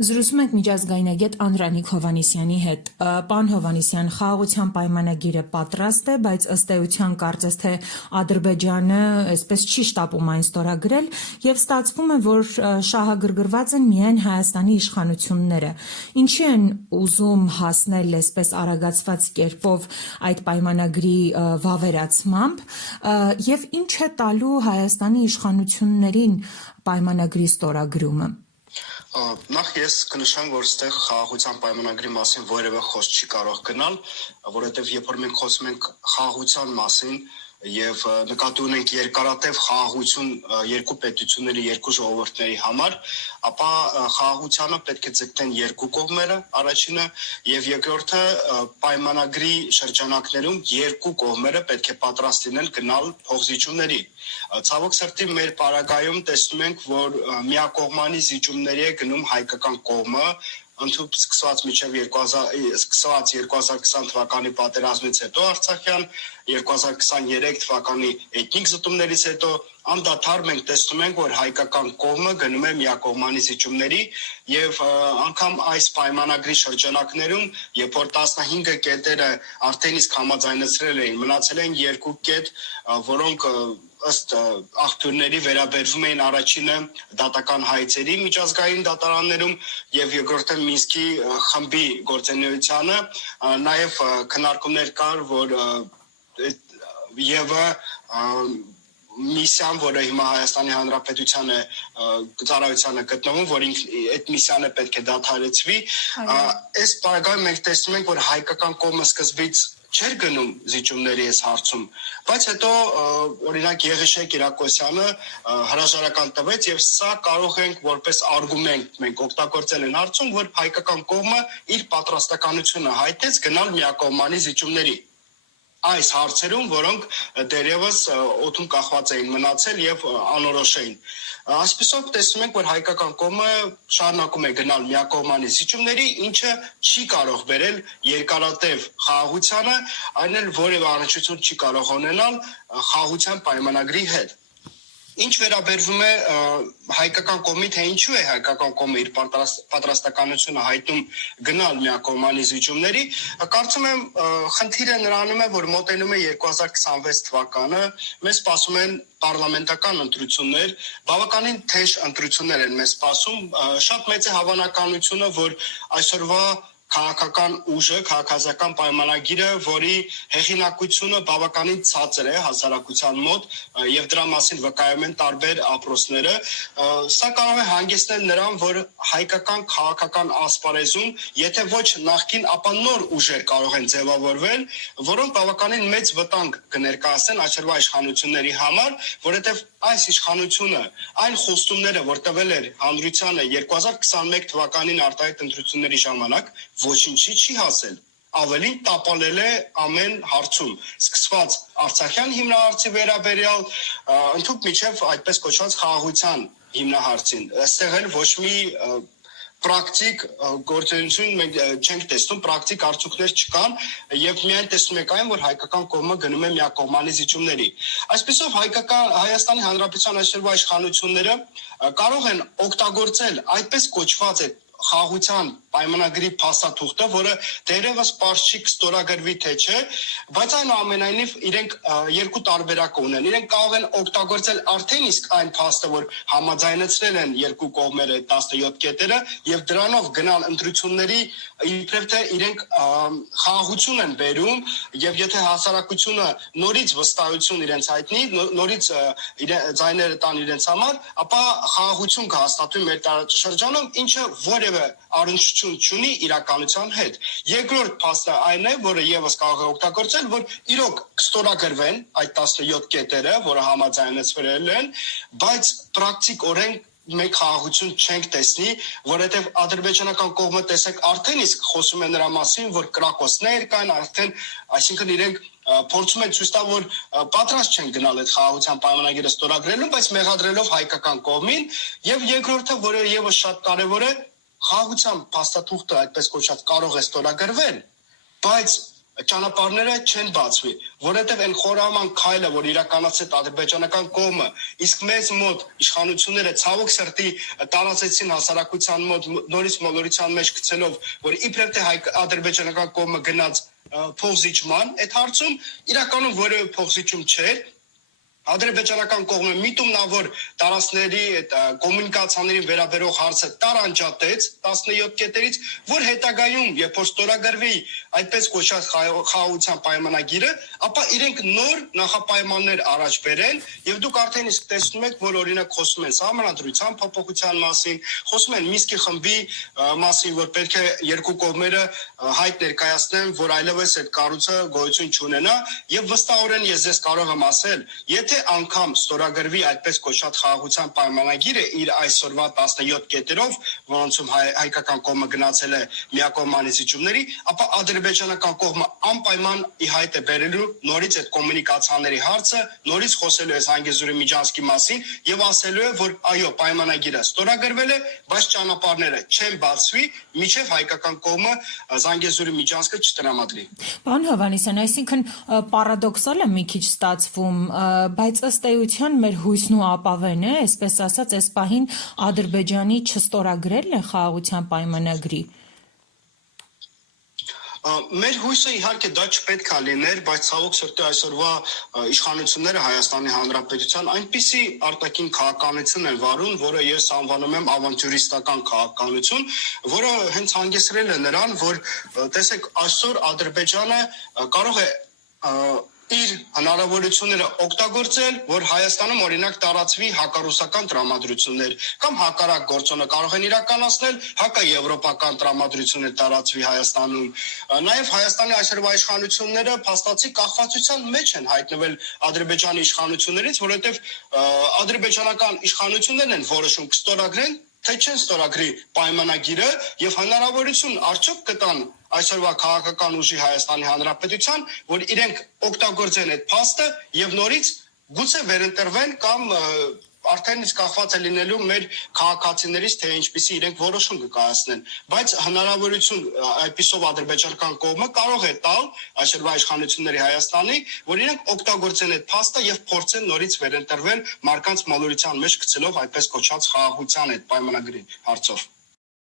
Զրուցում ենք միջազգայնագետ Անդրանիկ Հովհաննիսյանի հետ։ Պարոն Հովհաննիսյան, խաղաղության պայմանագիրը պատրաստ է, բայց ըստ էության կարծես թե Ադրբեջանը այսպես չի շտապում այն ստորագրել եւ ստացվում է, որ շահագրգռված են միայն Հայաստանի իշխանությունները։ Ինչի են ուզում հասնել այսպես արագացված կերպով այդ պայմանագրի վավերացմամբ եւ ինչ է տալու Հայաստանի իշխանություններին պայմանագրի ստորագրումը։ Նախ ես կնշեմ, որ այստեղ խաղաղության պայմանագրի մասին որևէ խոսք չի կարող գնալ, որովհետև երբ որ մենք խոսում ենք խաղաղության մասին եւ նկատի ունենք երկարատև խաղաղություն երկու պետությունների, երկու ժողովուրդների համար, ապա խաղաղությանը պետք է ձգտեն երկու կողմերը, առաջինը, եւ երկրորդը պայմանագրի շրջանակներում երկու կողմերը պետք է պատրաստ լինեն գնալ փոխզիջումների։ Ցավոք սրտի մեր պարագայում տեսնում ենք, որ միակողմանի զիջումների է գնում հայկական կողմը, ընդհանուր սկսված մինչև 2020 թվականի պատերազմից հետո Արցախյան, 2023 թվականի էթնիկ զտումներից հետո անդադար մենք տեսնում ենք, որ հայկական կողմը գնում է միակողմանի զիջումների եւ անգամ այս պայմանագրի շրջանակներում, երբ որ 15 կետերը արդեն իսկ համաձայնեցրել էին, մնացել են 2 կետ, որոնք ըստ աղբյուրների վերաբերվում էին առաջինը դատական հայցերի միջազգային դատարաններում եւ երկրորդը Մինսկի խմբի գործունեությանը, նաեւ քննարկումներ կար, որ միսիան, որը հիմա Հայաստանի Հանրապետության ծառայությանը գտնվում, որ այդ միսիանը պետք է դադարեցվի, այս պարագայում մենք տեսնում ենք, որ հայկական կողմը սկզբից չէր գնում զիջումների այս հարցում, բայց հետո օրինակ Եղիշե Կիրակոսյանը հրաժարական տվեց եւ սա կարող ենք որպես արգումենտ մենք օգտագործել են հարցում, որ հայկական կողմը իր պատրաստականությունը հայտեց գնալ միակողմանի զիջումների այս հարցերում, որոնք դերևս օդում կախված էին մնացել եւ անորոշ էին։ Այսպեսով տեսնում ենք, որ հայկական կողմը շարունակում է գնալ միակողմանի զիջումների, ինչը չի կարող բերել երկարատև խաղաղությանը, այն էլ որևէ առնչություն չի կարող ունենալ խաղաղության պայմանագրի հետ։ Ինչ վերաբերվում է հայկական կողմի, թե ինչու է հայկական կողմը իր պատրաստականությունը հայտնում գնալ միակողմանի զիջումների, կարծում եմ խնդիրը նրանում է, որ մոտենում է 2026 թվականը, մեզ սպասում են պարլամենտական ընտրություններ, բավականին թեժ ընտրություններ են մեզ սպասում, շատ մեծ է հավանականությունը, որ այսօրվա քաղաքական ուժը, քաղաքացիական պայմանագիրը, որի հեղինակությունը բավականին ցածր է հասարակության մոտ եւ դրա մասին վկայում են տարբեր ապրոցները, սա կարող է հանգեցնել նրան, որ հայկական քաղաքական ասպարեզում, եթե ոչ նախկին, ապա նոր ուժեր կարող են ձևավորվել, որոնք բավականին մեծ վտանգ կներկայացնեն այսօրվա իշխանությունների համար, որովհետեւ այս իշխանությունը այն խոստումները, որ տվել էր հանրությանը 2021 թվականին արտահայտ ընտրությունների ժամանակ, ոչինչի չի հասել, ավելին տապալել է ամեն հարցում, սկսված Արցախյան հիմնահարցի վերաբերյալ, ընդհանուր միջև այդպես կոչված խաղաղության հիմնահարցին, այստեղ էլ ոչ մի պրակտիկ գործունեություն մենք չենք տեսնում, պրակտիկ արդյունքներ չկան եւ միայն տեսնում ենք այն, որ հայկական կողմը գնում է միակողմանի զիջումների։ Այսպեսով Հայաստանի Հանրապետության այսօրվա իշխանությունները կարող են օգտագործել այդպես կոչված խաղաղության պայմանագրի փաստաթուղթը, որը դերևս պարզ չի կստորագրվի թե չէ, բայց այնուամենայնիվ իրենք երկու տարբերակ ունեն։ Իրենք կարող են օգտագործել արդեն իսկ այն փաստը, որ համաձայնեցրել են երկու կողմերը 17 կետերը եւ դրանով գնալ ընտրությունների, իբրև թե իրենք խաղաղություն են բերում եւ եթե հասարակությունը նորից վստահություն իրենց հայտնի, նորից ձայները տան իրենց համար, ապա խաղաղություն կհաստատվի մեր տարածաշրջանում, ինչը որևէ առնչություն չունի իրականության հետ։ Երկրորդ փաստը այն է, որը եւս կարող է օգտագործել, որ իրոք կստորագրվեն այդ 17 կետերը, որը համաձայնեցվել են, բայց պրակտիկորեն մենք խաղաղություն չենք տեսնի, որովհետև ադրբեջանական կողմը տեսեք արդեն իսկ խոսում է նրա մասին, որ կրակոցներ կան, արդեն, այսինքն իրենք փորձում են ցույց տալ, որ պատրաստ չեն գնալ այդ խաղաղության պայմանագիրը ստորագրելու, բայց մեղադրելով հայկական կողմին, եւ երկրորդը, որը եւս շատ կարեւոր է, խաղաղության փաստաթուղթը այդպես կոչած կարող է ստորագրվել, բայց ճանապարհները չեն բացվի, որովհետև այն խորաման քայլը, որ իրականացրեց ադրբեջանական կողմը, իսկ մեզ մոտ իշխանությունները ցավոք սրտի տարածեցին հասարակության մոտ նորից մոլորության մեջ գցելով, որ իբրև թե ադրբեջանական կողմը գնաց փոխզիջման, այդ հարցում իրականում որևէ փոխզիջում չէր։ Ադրբեջանական կողմը միտումնավոր տարածքների այդ կոմունիկացիաներին վերաբերող հարցը տարանջատեց 17 կետերից, որ հետագայում, երբ որ ստորագրվի այդպես կոչված խաղաղության պայմանագիրը, ապա իրենք նոր նախապայմաններ առաջ բերեն, եւ դուք արդեն իսկ տեսնում եք, որ օրինակ խոսում են սահմանադրության փոփոխության մասին, խոսում են Մինսկի խմբի մասին, որ պետք է երկու կողմերը հայտ ներկայացնեն, որ այլևս այդ կառույցը գոյություն չունենա, եւ վստահորեն ես ձեզ կարող եմ ասել, եթե անգամ ստորագրվի այդպես կոչված խաղաղության պայմանագիրը իր այսօրվա 17 կետերով, որոնցում հայկական կողմը գնացել է միակողմանի զիջումների, ապա ադրբեջանական կողմը անպայման ի հայտ է բերելու նորից այդ կոմունիկացիաների հարցը, նորից խոսելու է Զանգեզուրի միջանցքի մասին եւ ասելու է, որ այո, պայմանագիրը ստորագրվել է, բայց ճանապարհները չեն բացվի, մինչեւ հայկական կողմը Զանգեզուրի միջանցքը չտրամադրի։ Պարոն Հովհաննիսյան, այսինքն պարադոքսալ է մի քիչ ստացվում, բայց ըստ էության մեր հույսն ու ապավեն է, այսպես ասած, այս պահին Ադրբեջանի չստորագրելն է խաղաղության պայմանագրի։ Մեր հույսը իհարկե դա չպետք է լիներ, բայց ցավոք սրտի այսօրվա իշխանությունները Հայաստանի Հանրապետության այնպիսի արտաքին քաղաքականություն են վարում, որը ես անվանում եմ ավանտյուրիստական քաղաքականություն, որը հենց հանգեցրել է նրան, որ տեսեք, այսօր Ադրբեջանը կարող է իր հնարավորությունները օգտագործել, որ Հայաստանում օրինակ տարածվի հակառուսական տրամադրություններ կամ հակառակ գործոնը կարող են իրականացնել հակաեվրոպական տրամադրություններ տարածվի Հայաստանում։ Նաև Հայաստանի այսօրվա իշխանությունները փաստացի կախվածության մեջ են հայտնվել Ադրբեջանի իշխանություններից, որովհետև ադրբեջանական իշխանություններն են որոշում կստորագրեն թե չեն ստորագրի պայմանագիրը եւ հնարավորություն արդյոք կտան այսօրվա քաղաքական ուժի Հայաստանի Հանրապետության, որ իրենք օգտագործեն այդ փաստը եւ նորից գուցե վերընտրվեն կամ արդեն իսկ կախված է լինելու մեր քաղաքացիներից, թե ինչպիսի իրենք որոշում կկայացնեն, բայց հնարավորություն այդպիսով ադրբեջանական կողմը կարող է տալ այսօրվա իշխանությունների Հայաստանի, որ իրենք օգտագործեն այդ փաստը եւ փորձեն նորից վերընտրվել մարկանց մոլորության մեջ գցելով այդպես կոչված խաղաղության այդ պայմանագրի հարցով։